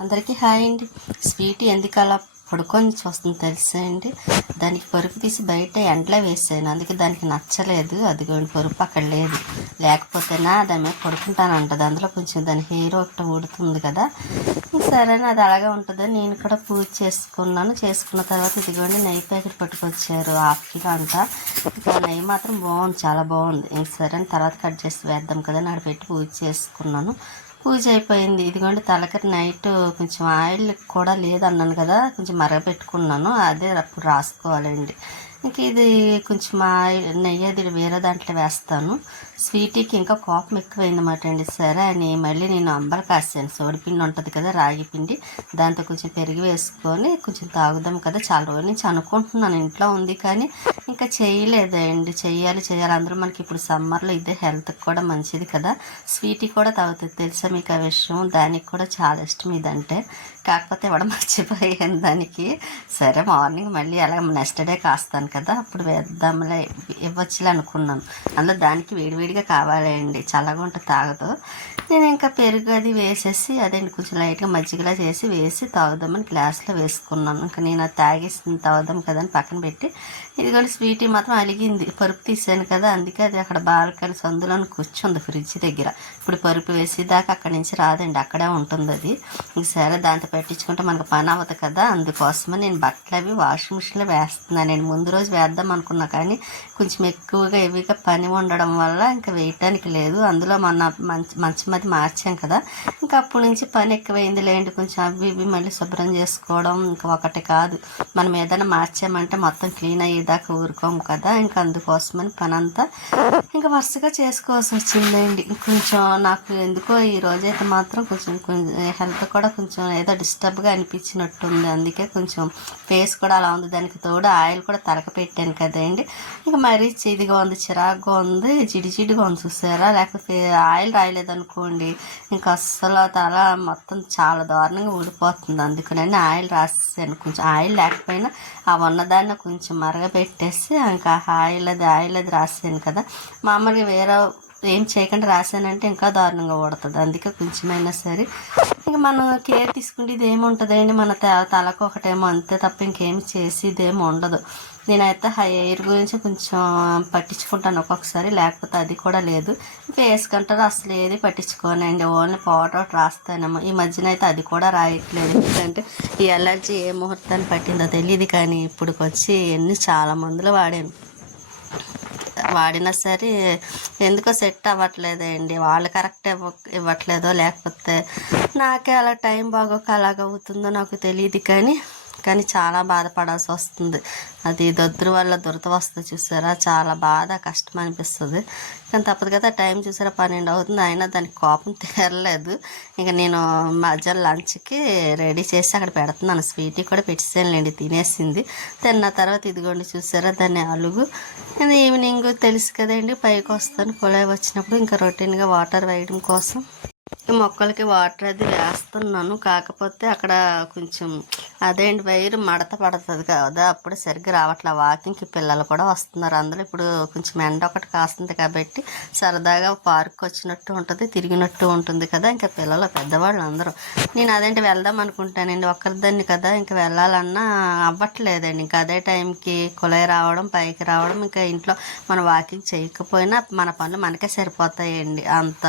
అందరికీ హాయ్ అండి. స్వీట్ ఎందుకు అలా పడుకొని చూస్తుంది తెలుసా అండి? దానికి పరుపు తీసి బయట ఎండలో వేసాను. అందుకే దానికి నచ్చలేదు. అదిగోండి పరుపు అక్కడ లేదు. లేకపోతేనా దాని మీద పడుకుంటానంటది. అందులో కొంచెం దాని హెయిర్ ఒకటి ఊడుతుంది కదా. సరే అని అది అలాగే ఉంటుందని నేను కూడా పూజ చేసుకున్నాను. చేసుకున్న తర్వాత ఇదిగోండి నెయ్యి ప్యాకెట్ పట్టుకొచ్చారు. హాఫ్ కిలో అంట. ఇక నెయ్యి మాత్రం బాగుంది చాలా బాగుంది. ఇంక సరే అని తర్వాత కట్ చేసి వేద్దాం కదా నాడు పెట్టి పూజ చేసుకున్నాను. పూజ అయిపోయింది. ఇదిగోండి తలకరి నైట్ కొంచెం ఆయిల్ కూడా లేదన్నాను కదా కొంచెం మరగపెట్టుకున్నాను. అదే అప్పుడు రాసుకోవాలండి. ఇంక ఇది కొంచెం ఆయిల్ నెయ్యి అది వేరే దాంట్లో వేస్తాను. స్వీటీకి ఇంకా కోపం ఎక్కువైందన్నమాట అండి. సరే అని మళ్ళీ నేను అంబలు కాసాను. సోడిపిండి ఉంటుంది కదా రాగి పిండి. దాంతో కొంచెం పెరిగి వేసుకొని కొంచెం తాగుదాం కదా. చాలా రోజుల నుంచి అనుకుంటున్నాను. ఇంట్లో ఉంది కానీ ఇంకా చేయలేదండి అండి. చేయాలి అందరూ మనకి ఇప్పుడు సమ్మర్లో ఇదే హెల్త్కి కూడా మంచిది కదా. స్వీటీ కూడా తాగుతుంది తెలుసా మీకు ఆ విషయం? దానికి కూడా చాలా ఇష్టం ఇదంటే. కాకపోతే ఇవ్వడం మర్చిపోయాను దానికి. సరే మార్నింగ్ మళ్ళీ అలా నెక్స్ట్ డే కాస్తాను కదా. అప్పుడు వేద్దాంలే. ఇవ్వచ్చులే అనుకున్నాను. అందులో దానికి వేడివేడిగా కావాలండి. చల్లగా ఉంటే తాగదు. నేను ఇంకా పెరుగు అది వేసేసి అదేంటి కొంచెం లైట్గా మజ్జిగలా చేసి వేసి తాగుదామని గ్లాస్లో వేసుకున్నాను. ఇంకా నేను అది తాగేసి తాగుదాం కదా అని పక్కన పెట్టి ఇదిగోండి స్వీటీ మాత్రం అలిగింది. పరుపు తీసాను కదా అందుకే అది అక్కడ బాల్కని సందులో కూర్చుంది ఫ్రిడ్జ్ దగ్గర. ఇప్పుడు పరుపు వేసేదాకా అక్కడి నుంచి రాదండి అక్కడే ఉంటుంది అది. ఇంక సరే దాంతో పెట్టించుకుంటే మనకు పని అవ్వదు కదా. అందుకోసమే నేను బట్టలు అవి వాషింగ్ మిషన్లో వేస్తున్నాను నేను ముందు రోజు వేద్దాం అనుకున్నా కానీ కొంచెం ఎక్కువగా హెవీగా పని ఉండడం వల్ల ఇంకా వేయటానికి లేదు. అందులో మొన్న మంచి మంచి మధ్య మార్చాం కదా. ఇంకా అప్పటి నుంచి పని ఎక్కువైంది లేండి. కొంచెం అవి ఇవి మళ్ళీ శుభ్రం చేసుకోవడం ఇంకా ఒకటి కాదు. మనం ఏదైనా మార్చామంటే మొత్తం క్లీన్ దాకా ఊరుకోము కదా. ఇంకా అందుకోసమని పని అంతా ఇంకా వరుసగా చేసుకోవాల్సి వచ్చిందండి. కొంచెం నాకు ఎందుకో ఈ రోజైతే మాత్రం కొంచెం కొంచెం హెల్త్ కూడా కొంచెం ఏదో డిస్టర్బ్గా అనిపించినట్టుంది. అందుకే కొంచెం ఫేస్ కూడా అలా ఉంది. దానికి తోడు ఆయిల్ కూడా తలక పెట్టాను కదండి. ఇంకా మరీ ఇదిగా ఉంది చిరాగ్గా ఉంది జిడిజిడిగా ఉంది చూసారా? లేకపోతే ఆయిల్ రాయలేదనుకోండి ఇంకా అస్సలు తల మొత్తం చాలా దారుణంగా ఊడిపోతుంది. అందుకని ఆయిల్ రాసేసాను. కొంచెం ఆయిల్ లేకపోయినా ఆ ఉన్నదాన్ని కొంచెం పెట్టేసి ఇంకా ఆయిల్ అది ఆయిల్ అది రాసాను కదా. మామూలుగా వేరే ఏం చేయకుండా రాసానంటే ఇంకా దారుణంగా పడుతుంది అందుకే కొంచెమైనా సరే. ఇంకా మనం కేర్ తీసుకుంటే ఇది ఏముంటుందండి మన తలకు ఒకటేమో అంతే తప్ప ఇంకేమి చేసి ఇదేమి ఉండదు. నేనైతే హెయిర్ గురించి కొంచెం పట్టించుకుంటాను ఒక్కొక్కసారి లేకపోతే అది కూడా లేదు. ఫేస్ కంటారు అసలు ఏది పట్టించుకోనండి ఓన్లీ పౌడర్ రాస్తానేమో. ఈ మధ్యన అయితే అది కూడా రాయట్లేదు. ఎందుకంటే ఈ ఎలర్జీ ఏ ముహూర్తాన్ని పట్టిందో తెలియదు కానీ ఇప్పుడు ఎన్ని చాలా మందులు వాడాను. వాడినా సరే ఎందుకో సెట్ అవ్వట్లేదండి వాళ్ళు కరెక్ట్ ఇవ్వ ఇవ్వట్లేదో లేకపోతే నాకే అలా టైం బాగోక అలాగ అవుతుందో నాకు తెలియదు కానీ కానీ చాలా బాధపడాల్సి వస్తుంది. అది దొద్దురు వల్ల దురద వస్తుంది చూసారా? చాలా బాధ కష్టం అనిపిస్తుంది. కానీ తప్పదు కదా టైం చూసారా పన్నెండు అవుతుంది. అయినా దానికి కోపం తీరలేదు. ఇంక నేను మధ్యాహ్నం లంచ్కి రెడీ చేసి అక్కడ పెడుతున్నాను. స్వీట్ కూడా పెట్టేసానులేండి తినేసింది. తిన్న తర్వాత ఇదిగోండి చూసారా దాన్ని అలుగు. నేను ఈవినింగ్ తెలుసు కదండి పైకి వస్తాను. కుళాయి వచ్చినప్పుడు ఇంకా రొటీన్గా వాటర్ వేయడం కోసం. మొక్కలకి వాటర్ అది వేస్తున్నాను. కాకపోతే అక్కడ కొంచెం అదేంటి వైరు మడత పడుతుంది కదా అప్పుడు సరిగ్గా రావట్లే. వాకింగ్కి పిల్లలు కూడా వస్తున్నారు. అందులో ఇప్పుడు కొంచెం ఎండ ఒకటి కాస్తుంది కాబట్టి సరదాగా పార్క్ వచ్చినట్టు ఉంటుంది తిరిగినట్టు ఉంటుంది కదా. ఇంకా పిల్లలు పెద్దవాళ్ళు అందరూ. నేను అదేంటి వెళ్దాం అనుకుంటానండి. ఒక్కరిదాన్ని కదా ఇంకా వెళ్ళాలన్నా అవ్వట్లేదండి. ఇంకా అదే టైంకి కుళాయి రావడం పైకి రావడం ఇంకా ఇంట్లో మనం వాకింగ్ చేయకపోయినా మన పనులు మనకే సరిపోతాయండి. అంత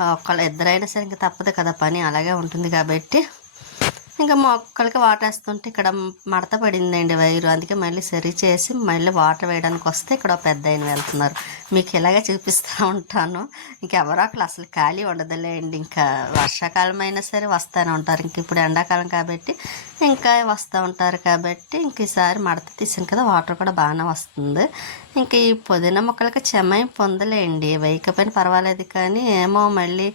ఒక్కళ్ళు ఇద్దరైనా సరే ఇంకా తప్పదు కదా పని అలాగే ఉంటుంది కాబట్టి. ఇంకా మొక్కలకి వాటర్ వేస్తుంటే ఇక్కడ మడత పడిందండి వైరు. అందుకే మళ్ళీ సరి చేసి మళ్ళీ వాటర్ వేయడానికి వస్తే ఇక్కడ ఒక పెద్ద ఆయన వెళ్తున్నారు. మీకు ఇలాగే చూపిస్తూ ఉంటాను. ఇంకెవరో అక్కడ అసలు ఖాళీ ఉండదులేండి. ఇంకా వర్షాకాలం అయినా సరే వస్తూనే ఉంటారు. ఇంక ఇప్పుడు ఎండాకాలం కాబట్టి ఇంకా వస్తూ ఉంటారు కాబట్టి ఇంక ఈసారి మడత తీసాను కదా వాటర్ కూడా బాగానే వస్తుంది. ఇంకా ఈ పుదీనా మొక్కలకి చెమ్మాయి పొందలేండి. వేయకపోయినా పర్వాలేదు కానీ ఏమో మళ్ళీ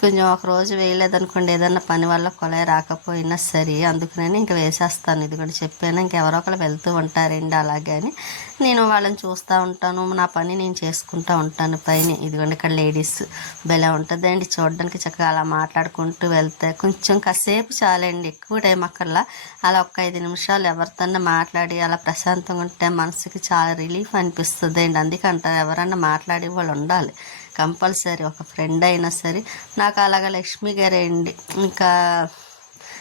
కొంచెం ఒక రోజు వేయలేదనుకోండి ఏదన్నా పని వల్ల కొలాయి రాకపోయినా సరే అందుకనే ఇంకా వేసేస్తాను. ఇది కూడా చెప్పాను ఇంకెవరో ఒకరు వెళ్తూ ఉంటారండి అలాగే అని నేను వాళ్ళని చూస్తూ ఉంటాను నా పని నేను చేసుకుంటూ ఉంటాను పైన. ఇదిగోండి ఇక్కడ లేడీస్ భలే ఉంటుందండి చూడడానికి చక్కగా అలా మాట్లాడుకుంటూ వెళ్తే. కొంచెం కాసేపు చాలండి ఎక్కువ టైం అక్కర్లా. అలా ఒక ఐదు నిమిషాలు ఎవరితోన్నా మాట్లాడి అలా ప్రశాంతంగా ఉంటే మనసుకి చాలా రిలీఫ్ అనిపిస్తుంది అండి. అందుకంటారు ఎవరన్నా మాట్లాడే వాళ్ళు ఉండాలి. కంపల్సరీ ఒక ఫ్రెండ్ అయినా సరే. నాకు అలాగ లక్ష్మి గారే అండి. ఇంకా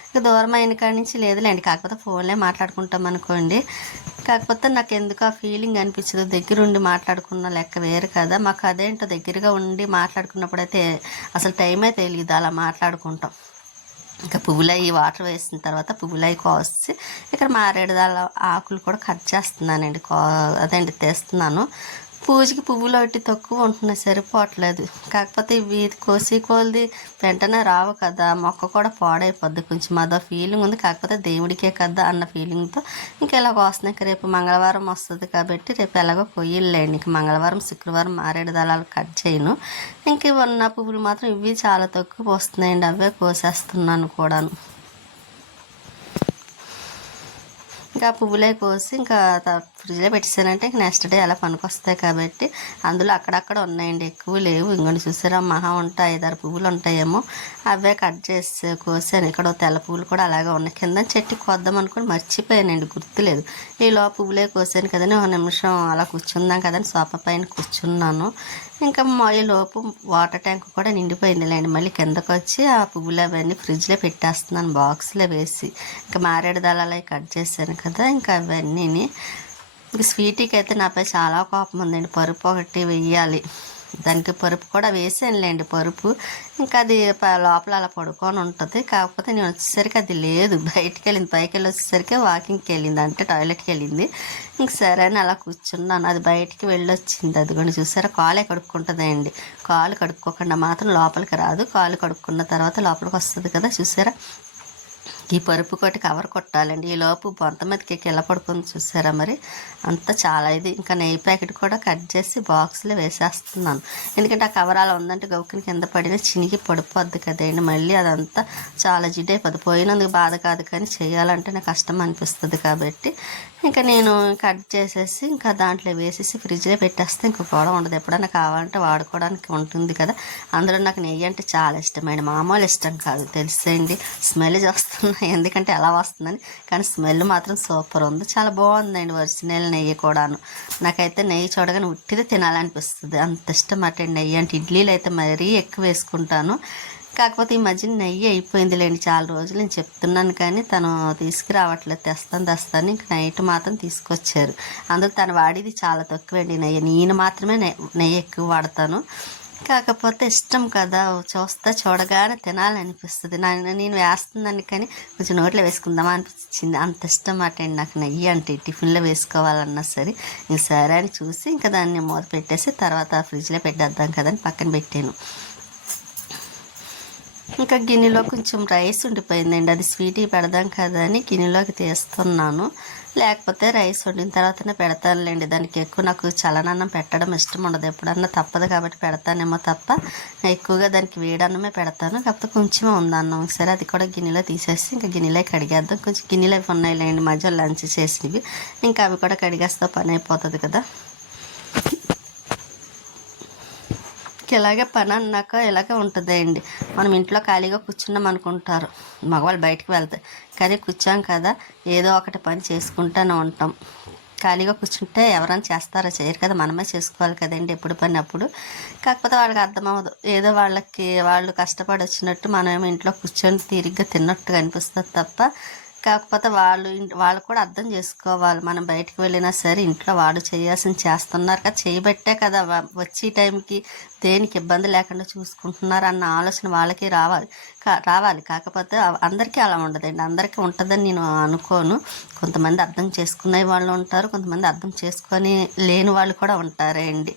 ఇంకా దూరం అయిన కాడి నుంచి లేదులేండి. కాకపోతే ఫోన్లే మాట్లాడుకుంటాం అనుకోండి. కాకపోతే నాకు ఎందుకు ఆ ఫీలింగ్ అనిపించదు దగ్గరుండి మాట్లాడుకున్న లెక్క వేరు కదా. మాకు అదేంటో దగ్గరగా ఉండి మాట్లాడుకున్నప్పుడు అయితే అసలు టైమే తెలియదు అలా మాట్లాడుకుంటాం. ఇంకా పువ్వులవి వాటర్ వేసిన తర్వాత పువ్వులవి కోసి ఇక్కడ మారేడుదాల ఆకులు కూడా కట్ చేస్తున్నానండి. కో అదండి తెస్తున్నాను. పూజకి పువ్వులు ఒకటి తక్కువ ఉంటున్నాయి సరిపోవట్లేదు. కాకపోతే ఇవి కోసి కోల్ది వెంటనే రావు కదా. మొక్క కూడా పాడైపోద్ది. కొంచెం అదో ఫీలింగ్ ఉంది. కాకపోతే దేవుడికే కదా అన్న ఫీలింగ్తో ఇంకా ఇలా కోస్తున్నాయి ఇంకా రేపు మంగళవారం వస్తుంది కాబట్టి రేపు ఎలాగో కొయ్యలేండి ఇంక మంగళవారం శుక్రవారం మారేడు దళాలు కట్ చేయను. ఇంక ఉన్న పువ్వులు మాత్రం ఇవి చాలా తక్కువ వస్తున్నాయండి. అవే కోసేస్తున్నాను కూడాను. ఇంకా పువ్వులే కోసి ఇంకా ఫ్రిడ్జ్లో పెట్టేసానంటే ఇంక నెక్స్ట్ డే అలా పనికొస్తాయి కాబట్టి అందులో అక్కడక్కడ ఉన్నాయండి. ఎక్కువ లేవు. ఇంకొని చూసారా? మహా ఉంటాయి. ఐదారు పువ్వులు ఉంటాయేమో. అవే కట్ చేసి కోసాను. ఇక్కడ తెల్ల పువ్వులు కూడా అలాగే ఉన్నాయి. కింద చెట్టు కోద్దాం అనుకుని మర్చిపోయానండి. గుర్తులేదు. ఈలో పువ్వులే కోసాను కదని ఒక నిమిషం అలా కూర్చుందాం కదని సోఫా పైన కూర్చున్నాను. ఇంకా ఈ లోపు వాటర్ ట్యాంక్ కూడా నిండిపోయిందిలేండి. మళ్ళీ కిందకు వచ్చి ఆ పువ్వులు అవన్నీ ఫ్రిడ్జ్లో పెట్టేస్తున్నాను బాక్స్లో వేసి. ఇంకా మారేడు దళాలు కట్ చేశాను కదా ఇంకా అవన్నీని. ఇంక స్వీటీకి అయితే నాపై చాలా కోపం ఉందండి. పరుపు ఒకటి వెయ్యాలి. దానికి పరుపు కూడా వేసానులేండి పరుపు. ఇంకా అది ప- లోపల అలా పడుకొని ఉంటుంది. కాకపోతే నేను వచ్చేసరికి అది లేదు. బయటికి వెళ్ళింది పైకి వెళ్ళి వచ్చేసరికి వాకింగ్కి వెళ్ళింది అంటే టాయిలెట్కి వెళ్ళింది. ఇంక సరే అని అలా కూర్చున్నాను. అది బయటికి వెళ్ళొచ్చింది. అది కూడా చూసారా? కాలే కడుక్కుంటుందండి. కాలు కడుక్కోకుండా మాత్రం లోపలికి రాదు. కాలు కడుక్కున్న తర్వాత లోపలికి వస్తుంది కదా చూసారా? ఈ పరుపు కొట్టి కవర్ కొట్టాలండి. ఈ లోపు బొంత మీదకి కిల్ల ఎలా చూసారా మరి? అంత చాలా ఇది. ఇంకా నెయ్యి ప్యాకెట్ కూడా కట్ చేసి బాక్స్లో వేసేస్తున్నాను. ఎందుకంటే ఆ కవర్ అలా ఉందంటే గౌకిని కింద పడిన చినిగి పడిపోద్ది కదండి. మళ్ళీ అదంతా చాలా జిడ్ అయిపోద్ది పోయినందుకు బాధ కాదు కానీ చేయాలంటే నాకు కష్టం అనిపిస్తుంది కాబట్టి ఇంకా నేను కట్ చేసేసి ఇంకా దాంట్లో వేసేసి ఫ్రిడ్జ్లో పెట్టేస్తే ఇంకా గొడవ ఉండదు. ఎప్పుడైనా కావాలంటే వాడుకోవడానికి ఉంటుంది కదా. అందులో నాకు నెయ్యి అంటే చాలా ఇష్టమైన మామూలు ఇష్టం కాదు. తెలిసేయండి స్మెల్ వస్తున్నాయి ఎందుకంటే ఎలా వస్తుందని. కానీ స్మెల్ మాత్రం సూపర్ ఉంది. చాలా బాగుందండి ఒరిజినల్ నెయ్యి కూడాను. నాకైతే నెయ్యి చూడగానే ఉట్టిదే తినాలనిపిస్తుంది. అంత ఇష్టం. అటండి నెయ్యి అంటే ఇడ్లీలు అయితే మరీ ఎక్కువ వేసుకుంటాను. కాకపోతే ఈ మధ్యన నెయ్యి అయిపోయిందిలేండి చాలా రోజులు. నేను చెప్తున్నాను కానీ తను తీసుకురావట్లేదు. తెస్తాను తెస్తాను. ఇంక నైట్ మాత్రం తీసుకొచ్చారు. అందులో తను వాడేది చాలా తక్కువండి నెయ్యి. నేను మాత్రమే నె- నెయ్యి ఎక్కువ వాడతాను. కాకపోతే ఇష్టం కదా. చూస్తా చూడగానే తినాలనిపిస్తుంది. నా నేను వేస్తున్నాను కానీ కొంచెం నోట్లో వేసుకుందామా అనిపించింది అంత ఇష్టం అటండి నాకు నెయ్యి అంటే. టిఫిన్లో వేసుకోవాలన్నా సరే ఇంక సరే అని చూసి ఇంకా దాన్ని మూత పెట్టేసి తర్వాత ఫ్రిడ్జ్లో పెట్టేద్దాం కదని పక్కన పెట్టాను. ఇంకా గిన్నెలో కొంచెం రైస్ ఉండిపోయిందండి. అది స్వీటీ పెడదాం కదా అని గిన్నెలోకి తీస్తున్నాను. లేకపోతే రైస్ వండిన తర్వాతనే పెడతానులేండి. దానికి ఎక్కువ నాకు చలనన్నం పెట్టడం ఇష్టం ఉండదు. ఎప్పుడన్నా తప్పదు కాబట్టి పెడతానేమో తప్ప ఎక్కువగా దానికి వేడన్నమే పెడతాను. కాకపోతే కొంచెమే ఉంది అన్నం. సరే అది కూడా గిన్నెలో తీసేసి ఇంకా గిన్నెలో కడిగేద్దాం. కొంచెం గిన్నెలు అవి ఉన్నాయిలేండి. మధ్యలో లంచ్ చేసినవి. ఇంకా అవి కూడా కడిగేస్తే పని అయిపోతుంది కదా. ఇలాగే పని అన్నాక ఇలాగే ఉంటుంది అండి. మనం ఇంట్లో ఖాళీగా కూర్చున్నాం అనుకుంటారు. మగవాళ్ళు బయటికి వెళ్తే కానీ కూర్చాం కదా. ఏదో ఒకటి పని చేసుకుంటూనే ఉంటాం. ఖాళీగా కూర్చుంటే ఎవరైనా చేస్తారో? చేయరు కదా. మనమే చేసుకోవాలి కదండి. ఎప్పుడు పని అప్పుడు. కాకపోతే వాళ్ళకి అర్థమవదు ఏదో వాళ్ళకి వాళ్ళు కష్టపడి వచ్చినట్టు మనమేమో ఇంట్లో కూర్చొని తీరిగ్గా తిన్నట్టుగా అనిపిస్తుంది తప్ప కాకపోతే వాళ్ళు వాళ్ళు కూడా అర్థం చేసుకోవాలి. మనం బయటికి వెళ్ళినా సరే ఇంట్లో వాళ్ళు చేయాల్సింది చేస్తున్నారు కదా చేయబట్టే కదా వచ్చే టైంకి దేనికి ఇబ్బంది లేకుండా చూసుకుంటున్నారు అన్న ఆలోచన వాళ్ళకి రావాలి. కా రావాలి. కాకపోతే అందరికీ అలా ఉండదండి. అందరికీ ఉంటుందని నేను అనుకోను. కొంతమంది అర్థం చేసుకునే వాళ్ళు ఉంటారు కొంతమంది అర్థం చేసుకొని లేని వాళ్ళు కూడా ఉంటారండి.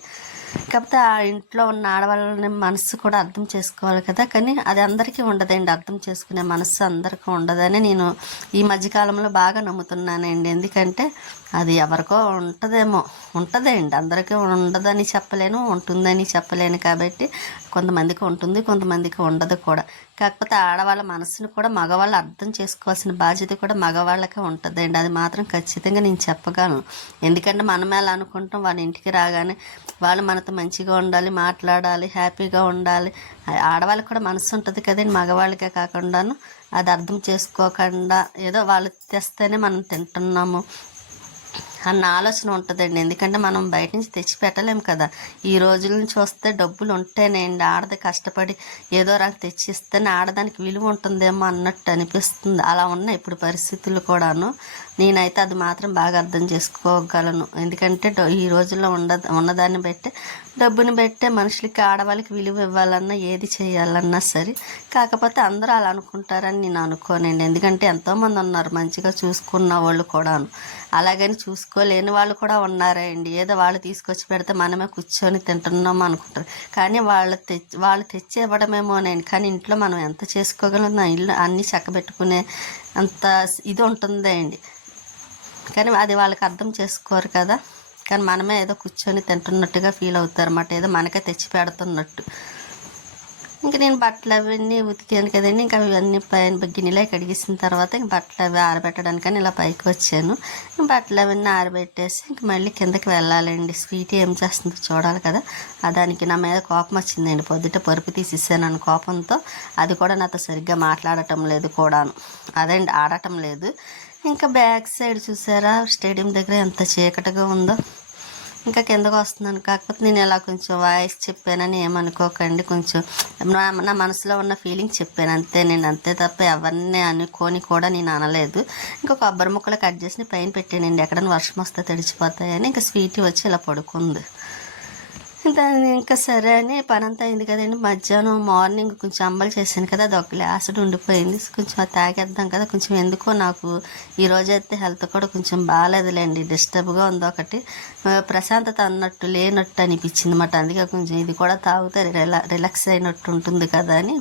కాకపోతే ఆ ఇంట్లో ఉన్న ఆడవాళ్ళని మనసు కూడా అర్థం చేసుకోవాలి కదా. కానీ అది అందరికీ ఉండదండి. అర్థం చేసుకునే మనసు అందరికీ ఉండదని నేను ఈ మధ్యకాలంలో బాగా నమ్ముతున్నానండి. ఎందుకంటే అది ఎవరికో ఉంటుందేమో. ఉంటుందండి. అందరికీ ఉండదని చెప్పలేను ఉంటుందని చెప్పలేను కాబట్టి కొంతమందికి ఉంటుంది కొంతమందికి ఉండదు కూడా. కాకపోతే ఆడవాళ్ళ మనసును కూడా మగవాళ్ళు అర్థం చేసుకోవాల్సిన బాధ్యత కూడా మగవాళ్ళకే ఉంటుందండి. అది మాత్రం ఖచ్చితంగా నేను చెప్పగలను. ఎందుకంటే మనం ఎలా అనుకుంటాం వాళ్ళ ఇంటికి రాగానే వాళ్ళు మనతో మంచిగా ఉండాలి మాట్లాడాలి హ్యాపీగా ఉండాలి. ఆడవాళ్ళకి కూడా మనసు ఉంటుంది కదండి మగవాళ్ళకే కాకుండాను. అది అర్థం చేసుకోకుండా ఏదో వాళ్ళు తెస్తేనే మనం తింటున్నాము. అన్న ఆలోచన ఉంటుందండి. ఎందుకంటే మనం బయట నుంచి తెచ్చి పెట్టలేము కదా. ఈ రోజుల నుంచి వస్తే డబ్బులు ఉంటేనేండి ఆడది కష్టపడి ఏదో రకం తెచ్చిస్తేనే ఆడదానికి విలువ ఉంటుందేమో అన్నట్టు అనిపిస్తుంది. అలా ఉన్నాయి ఇప్పుడు పరిస్థితులు కూడాను. నేనైతే అది మాత్రం బాగా అర్థం చేసుకోగలను. ఎందుకంటే డ- ఈ రోజుల్లో ఉండ ఉన్నదాన్ని బట్టే డబ్బుని బట్టే మనుషులకి ఆడవాళ్ళకి విలువ ఇవ్వాలన్నా ఏది చేయాలన్నా సరే కాకపోతే అందరూ అలా అనుకుంటారని నేను అనుకోనండి. ఎందుకంటే ఎంతోమంది ఉన్నారు మంచిగా చూసుకున్న వాళ్ళు కూడాను. అలాగని చూసుకోలేని వాళ్ళు కూడా ఉన్నారండి ఏదో వాళ్ళు తీసుకొచ్చి పెడితే మనమే కూర్చొని తింటున్నాం అనుకుంటారు. కానీ వాళ్ళు తెచ్చి వాళ్ళు తెచ్చి ఇవ్వడమేమోనండి కానీ ఇంట్లో మనం ఎంత చేసుకోగలం నా ఇల్లు అన్నీ చక్కబెట్టుకునే అంత ఇది ఉంటుందండి. కానీ అది వాళ్ళకి అర్థం చేసుకోరు కదా. కానీ మనమే ఏదో కూర్చొని తింటున్నట్టుగా ఫీల్ అవుతారు అన్నమాట ఏదో మనకే తెచ్చి పెడుతున్నట్టు. ఇంకా నేను బట్టలు అవన్నీ ఉతికాను కదండి. ఇంకా అవన్నీ పైన గిన్నెలో కడిగేసిన తర్వాత ఇంక బట్టలు అవి ఆరబెట్టడానికని ఇలా పైకి వచ్చాను. ఇంక బట్టలు అవన్నీ ఆరబెట్టేసి ఇంక మళ్ళీ కిందకి వెళ్ళాలండి. స్వీట్ ఏం చేస్తుందో చూడాలి కదా. ఆ దానికి నా మీద కోపం వచ్చిందండి. పొద్దుట పరుపు తీసేసాను అని కోపంతో. అది కూడా నాతో సరిగ్గా మాట్లాడటం లేదు కూడాను. అదండి ఆడటం లేదు. ఇంకా బ్యాక్ సైడ్ చూసారా? స్టేడియం దగ్గర ఎంత చీకటిగా ఉందో. ఇంకా కిందకు వస్తున్నాను. కాకపోతే నేను ఇలా కొంచెం వాయిస్ చెప్పానని ఏమనుకోకండి. కొంచెం నా నా మనసులో ఉన్న ఫీలింగ్ చెప్పాను. అంతే నేను అంతే తప్ప ఎవరిని అనుకొని కూడా నేను అనలేదు. ఇంకా కొబ్బరి ముక్కలు కట్ చేసి పైన పెట్టానండి. ఎక్కడైనా వర్షం వస్తే తడిచిపోతాయని. ఇంకా స్వీట్ వచ్చి ఇలా పడుకుంది. దాన్ని ఇంకా సరే అని పని అంతా అయింది కదండి. మధ్యాహ్నం మార్నింగ్ కొంచెం అంబలు చేశాను కదా అది ఒక గ్లాసుడు ఉండిపోయింది. కొంచెం అది తాగేద్దాం కదా కొంచెం ఎందుకో నాకు ఈ రోజు అయితే హెల్త్ కూడా కొంచెం బాగాలేదులేండి డిస్టర్బ్గా ఉంది ఒకటి. ప్రశాంతత అన్నట్టు లేనట్టు అనిపించింది అన్నమాట. అందుకే కొంచెం ఇది కూడా తాగితే రిలా రిలాక్స్ అయినట్టు ఉంటుంది కదా అని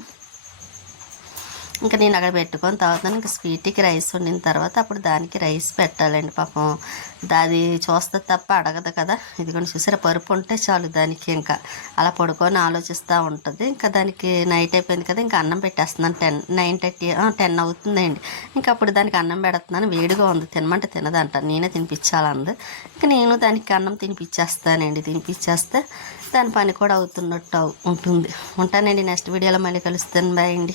ఇంకా నేను అక్కడ పెట్టుకొని తాగుతాను ఇంకా స్వీట్కి రైస్ వండిన తర్వాత అప్పుడు దానికి రైస్ పెట్టాలండి పాపం. అది చూస్తే తప్ప అడగదు కదా. ఇదిగోండి చూసారా పరుపు ఉంటే చాలు దానికి ఇంకా. అలా పడుకొని ఆలోచిస్తూ ఉంటుంది. ఇంకా దానికి నైట్ అయిపోయింది కదా ఇంకా అన్నం పెట్టేస్తున్నాను. టెన్ నైన్ థర్టీ టెన్ అవుతుందండి. ఇంకా అప్పుడు దానికి అన్నం పెడుతున్నాను. వేడిగా ఉంది. తినమంటే తినదంట. నేనే తినిపించాలంది ఇంకా నేను దానికి అన్నం తినిపించేస్తానండి. తినిపించేస్తే దాని పని కూడా అవుతున్నట్టు అవు- ఉంటుంది. ఉంటానండి. నెక్స్ట్ వీడియోలో మళ్ళీ కలుస్తాను. బాయ్ అండి.